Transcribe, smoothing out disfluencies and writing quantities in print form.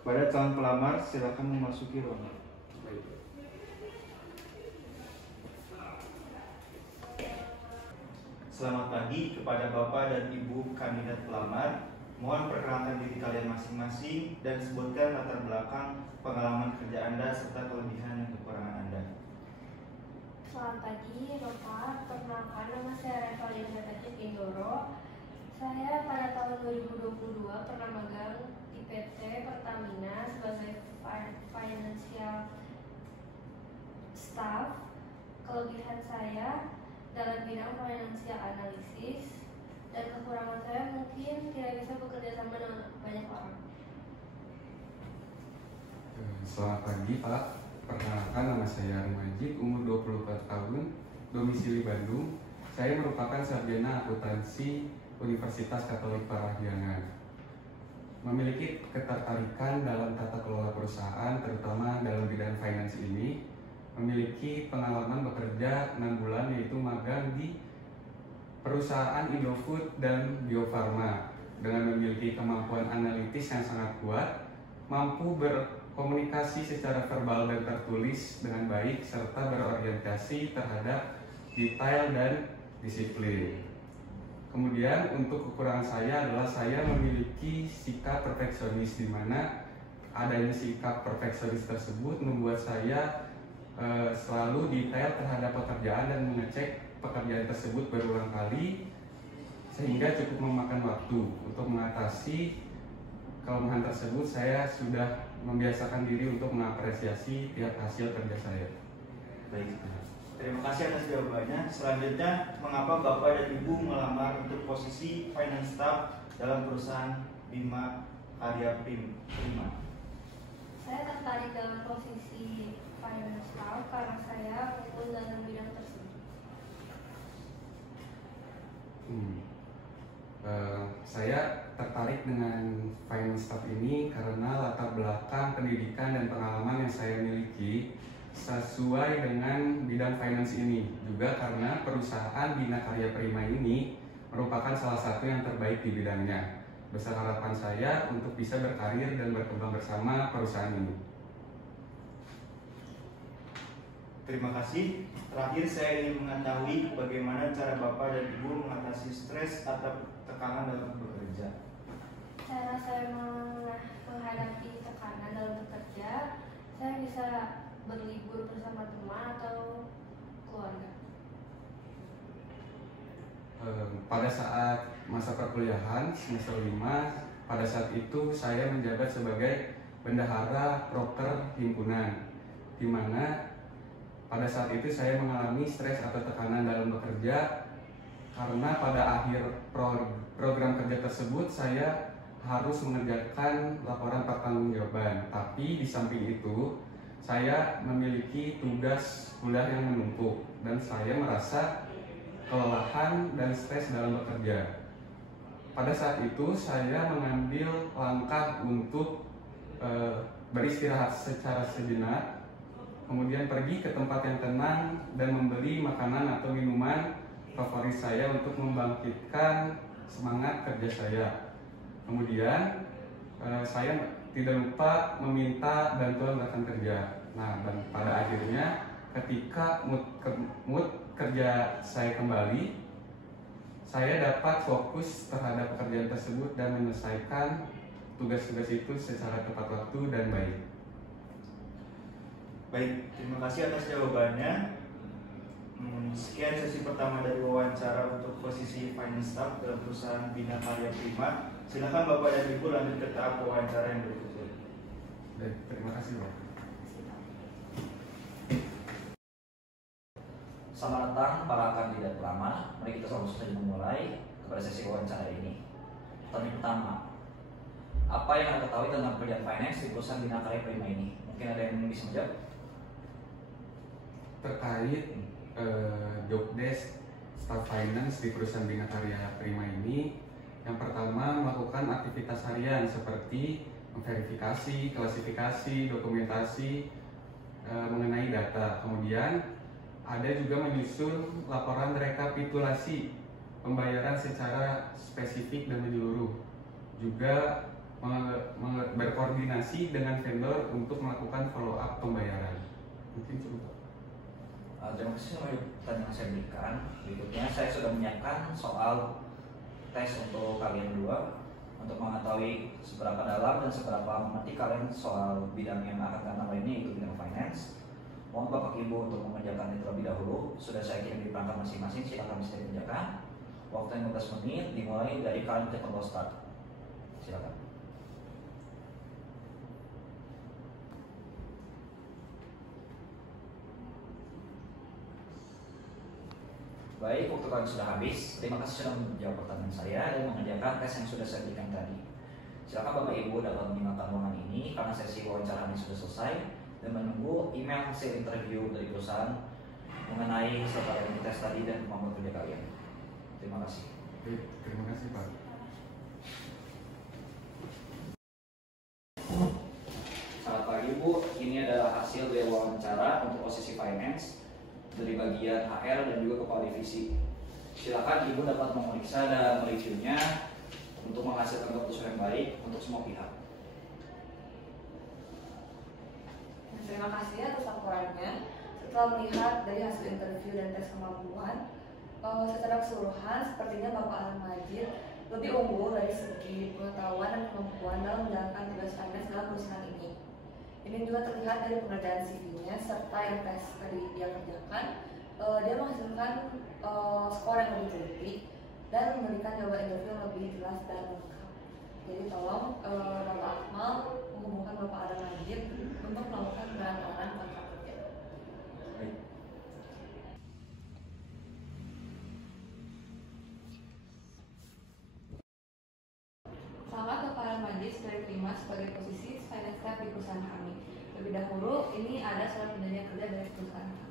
Kepada calon pelamar, silakan memasuki ruangan. Selamat pagi kepada Bapak dan Ibu kandidat pelamar. Mohon perkenalkan diri kalian masing-masing dan sebutkan latar belakang pengalaman kerja Anda serta kelebihan dan kekurangan Anda. Selamat pagi Bapak, perkenalkan nama saya Revalina Tajik Indoro. Saya pada tahun 2022 pernah magang di PT Pertamina sebagai financial staff. Kelebihan saya dalam bidang financial analisis dan kekurangan saya mungkin tidak bisa bekerja sama dengan banyak orang. Selamat pagi Pak, perkenalkan nama saya Ari Majid, umur 24 tahun, domisili Bandung. Saya merupakan sarjana akuntansi Universitas Katolik Parahyangan. Memiliki ketertarikan dalam tata kelola perusahaan, terutama dalam bidang finance ini. Memiliki pengalaman bekerja 6 bulan, yaitu magang di perusahaan Indofood dan Bio Farma. Dengan memiliki kemampuan analitis yang sangat kuat, mampu berkomunikasi secara verbal dan tertulis dengan baik, serta berorientasi terhadap detail dan disiplin. Kemudian untuk kekurangan saya adalah saya memiliki sikap perfeksionis, di mana adanya sikap perfeksionis tersebut membuat saya selalu detail terhadap pekerjaan dan mengecek pekerjaan tersebut berulang kali, sehingga cukup memakan waktu. Untuk mengatasi kelemahan tersebut, saya sudah membiasakan diri untuk mengapresiasi tiap hasil kerja saya. Baik, terima kasih atas jawabannya. Selanjutnya, mengapa Bapak dan Ibu melamar untuk posisi finance staff dalam perusahaan Bima Karya Prima? Saya tertarik dalam posisi finance staff karena saya unggul dalam bidang tersebut. Saya tertarik dengan finance staff ini karena latar belakang pendidikan dan pengalaman yang saya miliki sesuai dengan bidang finance ini. Juga karena perusahaan Bina Karya Prima ini merupakan salah satu yang terbaik di bidangnya. Besar harapan saya untuk bisa berkarir dan berkembang bersama perusahaan ini. Terima kasih. Terakhir, saya ingin mengetahui bagaimana cara Bapak dan Ibu mengatasi stres atau tekanan dalam bekerja. Cara saya menghadapi tekanan dalam bekerja, saya bisa berlibur bersama teman atau keluarga. Pada saat masa perkuliahan semester 5, pada saat itu saya menjabat sebagai bendahara proker himpunan, di mana pada saat itu saya mengalami stres atau tekanan dalam bekerja karena pada akhir program kerja tersebut saya harus mengerjakan laporan pertanggungjawaban. Tapi di samping itu saya memiliki tugas kuliah yang menumpuk dan saya merasa kelelahan dan stres dalam bekerja. Pada saat itu saya mengambil langkah untuk beristirahat secara sejenak, kemudian pergi ke tempat yang tenang dan membeli makanan atau minuman favorit saya untuk membangkitkan semangat kerja saya. Kemudian saya tidak lupa meminta bantuan rekan kerja. Nah, dan pada akhirnya ketika mood kerja saya kembali, saya dapat fokus terhadap pekerjaan tersebut dan menyelesaikan tugas-tugas itu secara tepat waktu dan baik. Baik, terima kasih atas jawabannya. Sekian sesi pertama dari wawancara untuk posisi finance staff dalam perusahaan Bina Karya Prima. Silakan Bapak dan Ibu lanjut ke tahap wawancara yang berikutnya. Baik, terima kasih Pak. Selamat datang para kandidat pelamar. Mari kita langsung saja memulai kepada sesi wawancara ini. Pertanyaan pertama, apa yang Anda ketahui tentang pekerjaan finance di perusahaan Bina Karya Prima ini? Mungkin ada yang bisa menjawab? Terkait job desk staff finance di perusahaan Bina Karya Prima ini, yang pertama melakukan aktivitas harian seperti verifikasi, klasifikasi, dokumentasi mengenai data. Kemudian ada juga menyusun laporan rekapitulasi pembayaran secara spesifik dan menyeluruh. Juga berkoordinasi dengan vendor untuk melakukan follow up pembayaran. Mungkin cukup. Terima kasih sama pertanyaan yang saya berikan. Berikutnya saya sudah menyiapkan soal tes untuk kalian berdua untuk mengetahui seberapa dalam dan seberapa mengerti kalian soal bidang yang akan kalian ambil ini, yaitu bidang finance. Mohon Bapak Ibu untuk mengerjakan itu terlebih dahulu. Sudah saya kirim di perangkat masing-masing, silakan bisa dikerjakan. Waktu 15 menit dimulai dari kalian klik tombol start. Silakan. Baik, waktu kalian sudah habis. Terima kasih sudah menjawab pertanyaan saya dan mengerjakan tes yang sudah saya berikan tadi. Silakan Bapak Ibu dapat meninggalkan ruangan ini karena sesi wawancara ini sudah selesai dan menunggu email hasil interview dari perusahaan mengenai serta tes tadi dan kemampuan kerja kalian. Terima kasih. Baik, terima kasih Pak. Selamat pagi Bu, ini adalah hasil dari wawancara untuk posisi finance dari bagian HR dan juga kepala divisi. Silakan Ibu dapat memeriksa dan mereviewnya untuk menghasilkan keputusan yang baik untuk semua pihak. Terima kasih atas laporannya. Setelah melihat dari hasil interview dan tes kemampuan, secara keseluruhan sepertinya Bapak Alan Majid lebih unggul dari segi pengetahuan dan kemampuan dalam menjalankan tugas finance dalam perusahaan ini. Ini juga terlihat dari pengerjaan CV-nya serta yang tes tadi dia kerjakan. Dia menghasilkan skor yang lebih teliti dan memberikan jawaban interview yang lebih jelas dan lengkap. Jadi tolong Bapak Akmal menghubungkan Bapak Alan Majid untuk melakukan penandatanganan kontrak kerja. Baik. Selamat Bapak Alan Majid sudah diterima sebagai posisi finance staff di perusahaan kami. Lebih dahulu, ini ada surat perjanjian kerja dari perusahaan kami.